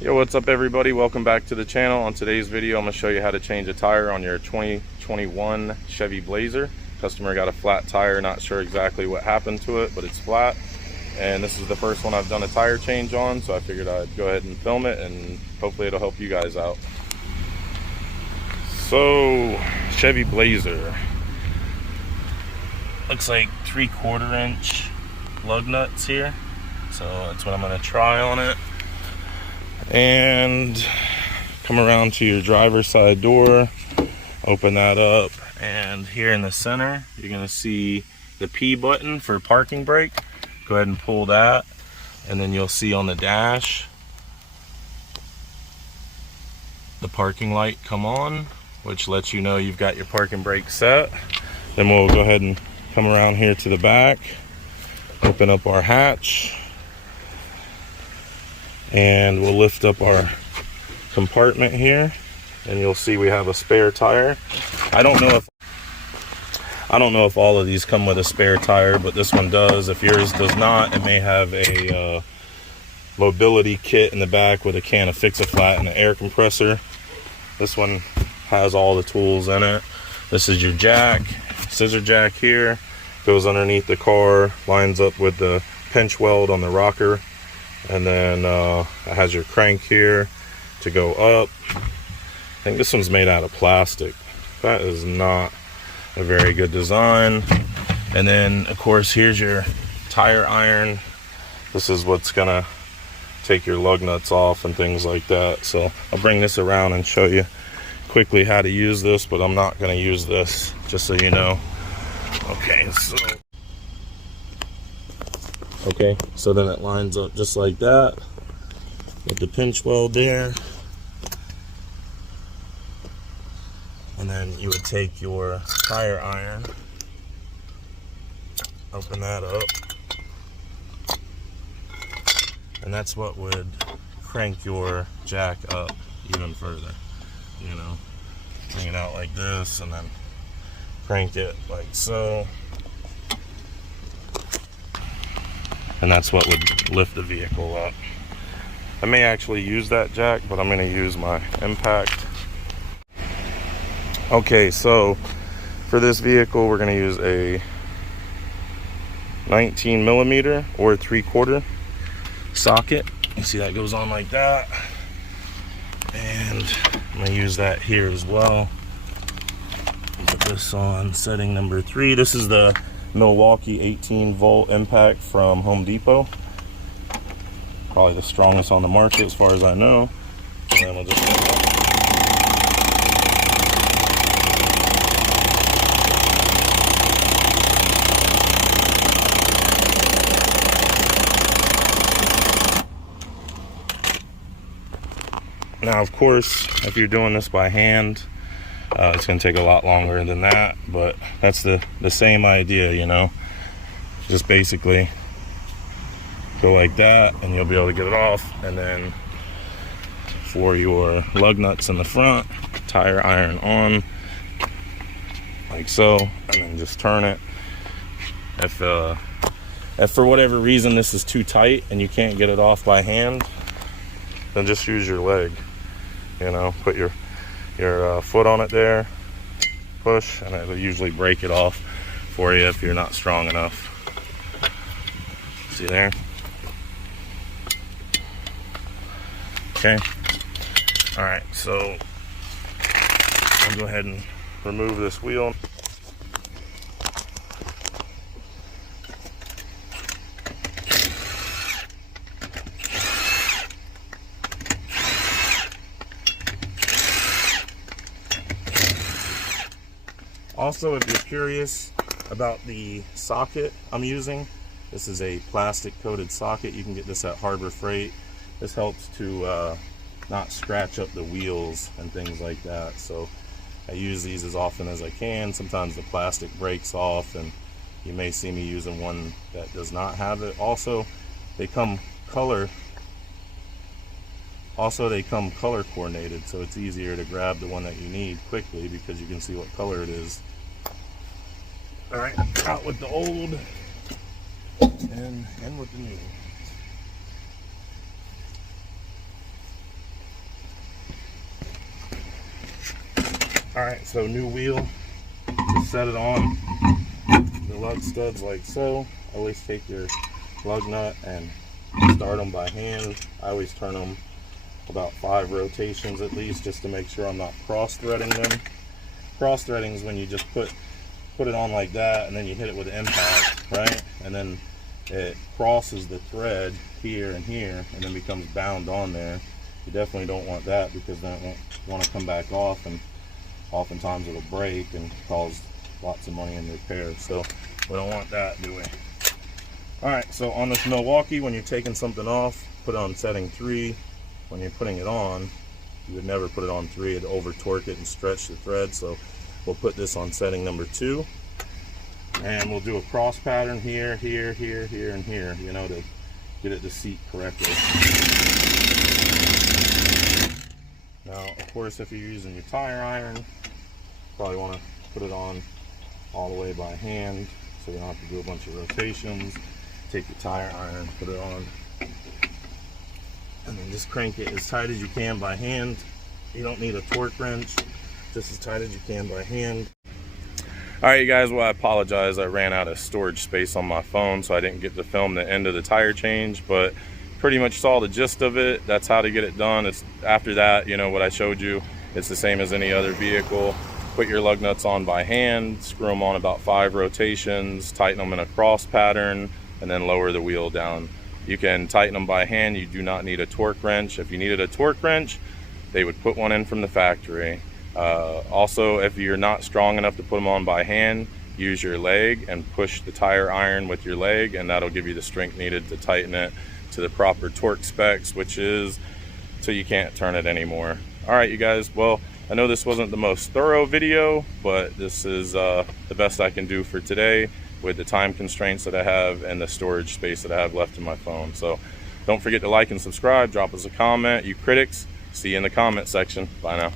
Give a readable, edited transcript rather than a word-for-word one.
Yo, what's up everybody? Welcome back to the channel. On today's video, I'm going to show you how to change a tire on your 2021 Chevy Blazer. Customer got a flat tire, not sure exactly what happened to it, but it's flat. And this is the first one I've done a tire change on, so I figured I'd go ahead and film it and hopefully it'll help you guys out. So, Chevy Blazer. Looks like 3/4 inch lug nuts here. So that's what I'm going to try on it. And come around to your driver's side door, open that up, and here in the center you're going to see the P button for parking brake. Go ahead and pull that, and then you'll see on the dash the parking light come on, which lets you know you've got your parking brake set. Then we'll go ahead and come around here to the back, open up our hatch, and we'll lift up our compartment here, and you'll see we have a spare tire. I don't know if all of these come with a spare tire, but this one does. If yours does not, it may have a mobility kit in the back with a can of Fix-A-Flat and an air compressor. This one has all the tools in it. This is your jack, scissor jack here, goes underneath the car, lines up with the pinch weld on the rocker. And then it has your crank here to go up. I think this one's made out of plastic. That is not a very good design. And then of course here's your tire iron. This is what's gonna take your lug nuts off and things like that. So I'll bring this around and show you quickly how to use this, but I'm not gonna use this, just so you know. So then it lines up just like that with the pinch weld there. And then you would take your tire iron, open that up, and that's what would crank your jack up even further. You know, bring it out like this and then crank it like so. And that's what would lift the vehicle up. I may actually use that jack, but I'm going to use my impact. Okay, so for this vehicle, we're going to use a 19mm or 3/4 socket. You see that goes on like that. And I'm going to use that here as well. Put this on setting number 3. This is the Milwaukee 18-volt impact from Home Depot. Probably the strongest on the market as far as I know. And then we'll just now, of course, if you're doing this by hand, it's going to take a lot longer than that, but that's the same idea, you know. Just basically go like that and you'll be able to get it off. And then for your lug nuts in the front, tire iron on like so, and then just turn it. If for whatever reason this is too tight and you can't get it off by hand, then just use your leg, you know. Put your foot on it there, push, and it'll usually break it off for you if you're not strong enough. See there? Okay. All right, so I'll go ahead and remove this wheel. Also, if you're curious about the socket I'm using, this is a plastic coated socket. You can get this at Harbor Freight. This helps to not scratch up the wheels and things like that. So I use these as often as I can. Sometimes the plastic breaks off and you may see me using one that does not have it. Also, they come color coordinated, so it's easier to grab the one that you need quickly because you can see what color it is. All right, out with the old and in with the new. All right, so new wheel, just set it on the lug studs like so. Always take your lug nut and start them by hand. I always turn them about 5 rotations at least, just to make sure I'm not cross-threading them. Cross-threading is when you just put it on like that and then you hit it with impact, right? And then it crosses the thread here and here and then becomes bound on there. You definitely don't want that, because then it won't want to come back off, and oftentimes it'll break and cause lots of money in repair. So we don't want that, do we? All right, so on this Milwaukee, when you're taking something off, put it on setting 3. When you're putting it on, you would never put it on 3. It'd over torque it and stretch the thread. So we'll put this on setting number 2, and we'll do a cross pattern here, here, here, here, and here, you know, to get it to seat correctly. Now, of course, if you're using your tire iron, probably want to put it on all the way by hand, so you don't have to do a bunch of rotations. Take your tire iron, put it on, and then just crank it as tight as you can by hand. You don't need a torque wrench, just as tight as you can by hand. All right, you guys, well, I apologize. I ran out of storage space on my phone, so I didn't get to film the end of the tire change, but pretty much saw the gist of it. That's how to get it done. It's after that, you know, what I showed you, it's the same as any other vehicle. Put your lug nuts on by hand, screw them on about 5 rotations, tighten them in a cross pattern, and then lower the wheel down. You can tighten them by hand. You do not need a torque wrench. If you needed a torque wrench, they would put one in from the factory. Also, if you're not strong enough to put them on by hand, use your leg and push the tire iron with your leg, and that'll give you the strength needed to tighten it to the proper torque specs, which is till you can't turn it anymore. All right, you guys, well, I know this wasn't the most thorough video, but this is the best I can do for today with the time constraints that I have and the storage space that I have left in my phone. So don't forget to like and subscribe, drop us a comment. You critics, see you in the comment section. Bye now.